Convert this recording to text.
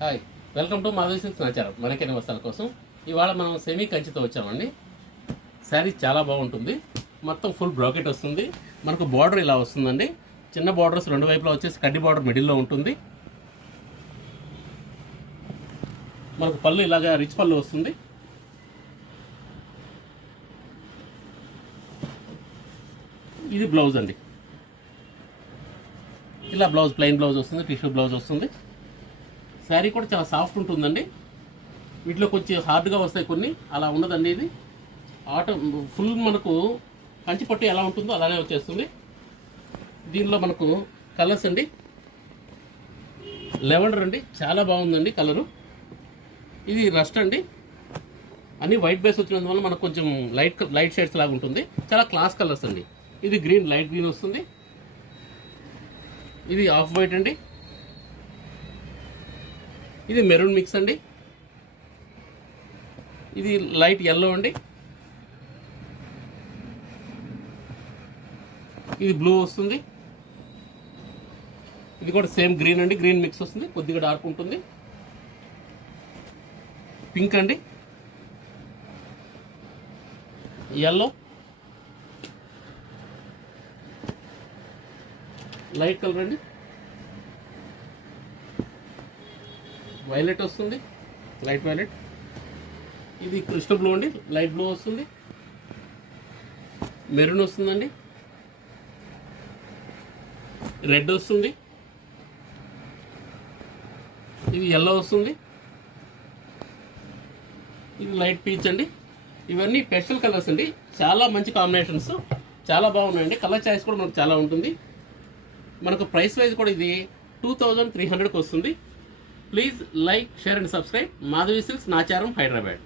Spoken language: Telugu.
Hi, welcome to Madhavi silks Nacharam మనకైన వస్త్రాల కోసం. ఇవాళ మనం సెమీ కంచితో వచ్చామండి. శారీ చాలా బాగుంటుంది. మొత్తం ఫుల్ బ్రాకెట్ వస్తుంది. మనకు బార్డర్ ఇలా వస్తుందండి. చిన్న బార్డర్స్ రెండు వైపులా వచ్చేసి కడ్డీ బార్డర్ మిడిల్లో ఉంటుంది. మనకు పళ్ళు ఇలాగా రిచ్ పళ్ళు వస్తుంది. ఇది బ్లౌజ్ అండి. ఇలా బ్లౌజ్ ప్లెయిన్ బ్లౌజ్ వస్తుంది, టిష్యూ బ్లౌజ్ వస్తుంది. శారీ కూడా చాలా సాఫ్ట్ ఉంటుందండి. వీటిలో కొంచెం హార్డ్గా వస్తాయి కొన్ని, అలా ఉండదండి. ఇది ఫుల్ మనకు కంచి పట్టు ఎలా ఉంటుందో అలానే వచ్చేస్తుంది. దీనిలో మనకు కలర్స్ అండి, లెవెండర్ అండి, చాలా బాగుందండి కలరు. ఇది రస్ట్ అండి, అన్ని వైట్ బేస్ వచ్చినందువల్ల మనకు కొంచెం లైట్ షేడ్స్ లాగా ఉంటుంది. చాలా క్లాస్ కలర్స్ అండి. ఇది గ్రీన్, లైట్ గ్రీన్ వస్తుంది. ఇది ఆఫ్ వైట్ అండి. ఇది మెరూన్ మిక్స్ అండి. ఇది లైట్ ఎల్లో అండి. ఇది బ్లూ వస్తుంది. ఇది కూడా సేమ్ గ్రీన్ అండి, గ్రీన్ మిక్స్ వస్తుంది, కొద్దిగా డార్క్ ఉంటుంది. పింక్ అండి, ఎల్లో, లైట్ కలర్ అండి, వైలెట్ వస్తుంది, లైట్ వైలెట్. ఇది కృష్ణ బ్లూ అండి, లైట్ బ్లూ వస్తుంది. మెరూన్ వస్తుందండి, రెడ్ వస్తుంది. ఇది ఎల్లో వస్తుంది. ఇది లైట్ పీచ్ అండి. ఇవన్నీ పెస్టల్ కలర్స్ అండి. చాలా మంచి కాంబినేషన్స్, చాలా బాగున్నాయండి. కలర్ చాయిస్ కూడా మనకు చాలా ఉంటుంది. మనకు ప్రైస్ వైజ్ కూడా ఇది 2300కి వస్తుంది. Please like, share and subscribe. Madhavi silks Nacharam, Hyderabad.